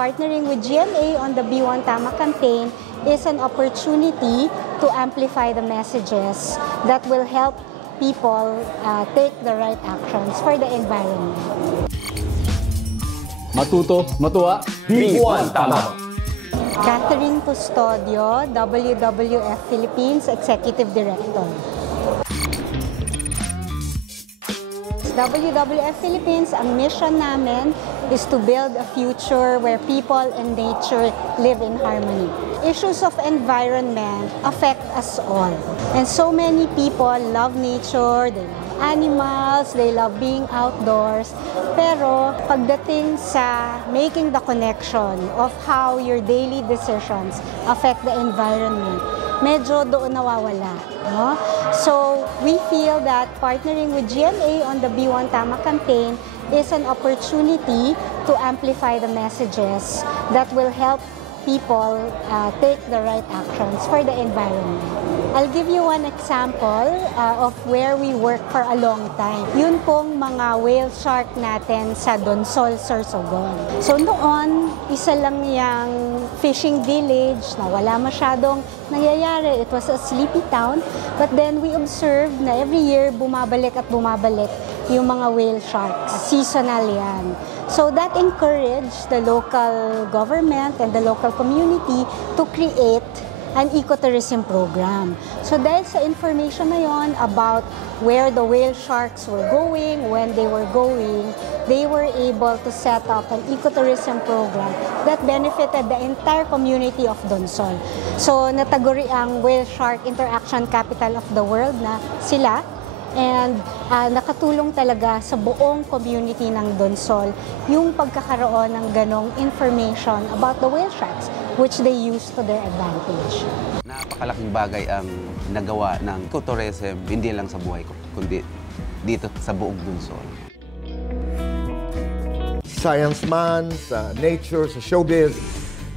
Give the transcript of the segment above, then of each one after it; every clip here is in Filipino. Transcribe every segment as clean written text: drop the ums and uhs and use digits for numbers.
partnering with GMA on the Be One Tama campaign is an opportunity to amplify the messages that will help people take the right actions for the environment. Matuto, matuwa, Be One Tama! Catherine Custodio, WWF Philippines Executive Director. WWF Philippines, ang mission namin is to build a future where people and nature live in harmony. Issues of environment affect us all. And so many people love nature, they love animals, they love being outdoors. Pero pagdating sa making the connection of how your daily decisions affect the environment, medyo doon nawawala. No? So we feel that partnering with GMA on the Be One Tama campaign is an opportunity to amplify the messages that will help people take the right actions for the environment. I'll give you one example of where we work for a long time. Yun pong mga whale shark natin sa Donsol, Sorsogon. So noon, isa lang yung fishing village na wala masyadong nangyayari. It was a sleepy town. But then we observed na every year bumabalik at bumabalik yung mga whale sharks. Seasonal yan. So that encouraged the local government and the local community to create an ecotourism program. So dahil sa information na yon about where the whale sharks were going, when they were going, they were able to set up an ecotourism program that benefited the entire community of Donsol. So nataguri ang Whale Shark Interaction Capital of the World na sila. And nakatulong talaga sa buong community ng Donsol yung pagkakaroon ng ganong information about the whale sharks, which they use to their advantage. Napakalaking bagay ang nagawa ng ecotourism, hindi lang sa buhay ko, kundi dito sa buong Donsol. Science man, sa nature, sa showbiz,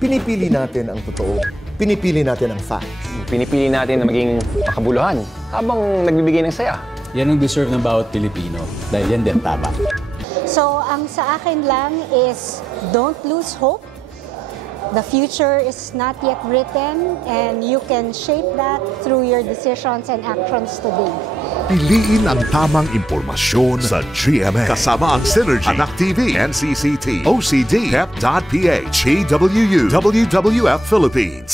pinipili natin ang totoo. Pinipili natin ang facts. Pinipili natin na maging makabuluhan habang nagbibigay ng saya. Yan ang deserve ng bawat Pilipino dahil yan din tama. So, ang sa akin lang is don't lose hope. The future is not yet written and you can shape that through your decisions and actions today. Piliin ang tamang impormasyon sa GMA. Kasama ang Synergy, Anak TV, NCCT, OCD, HEP.PH, AWU, WWF Philippines.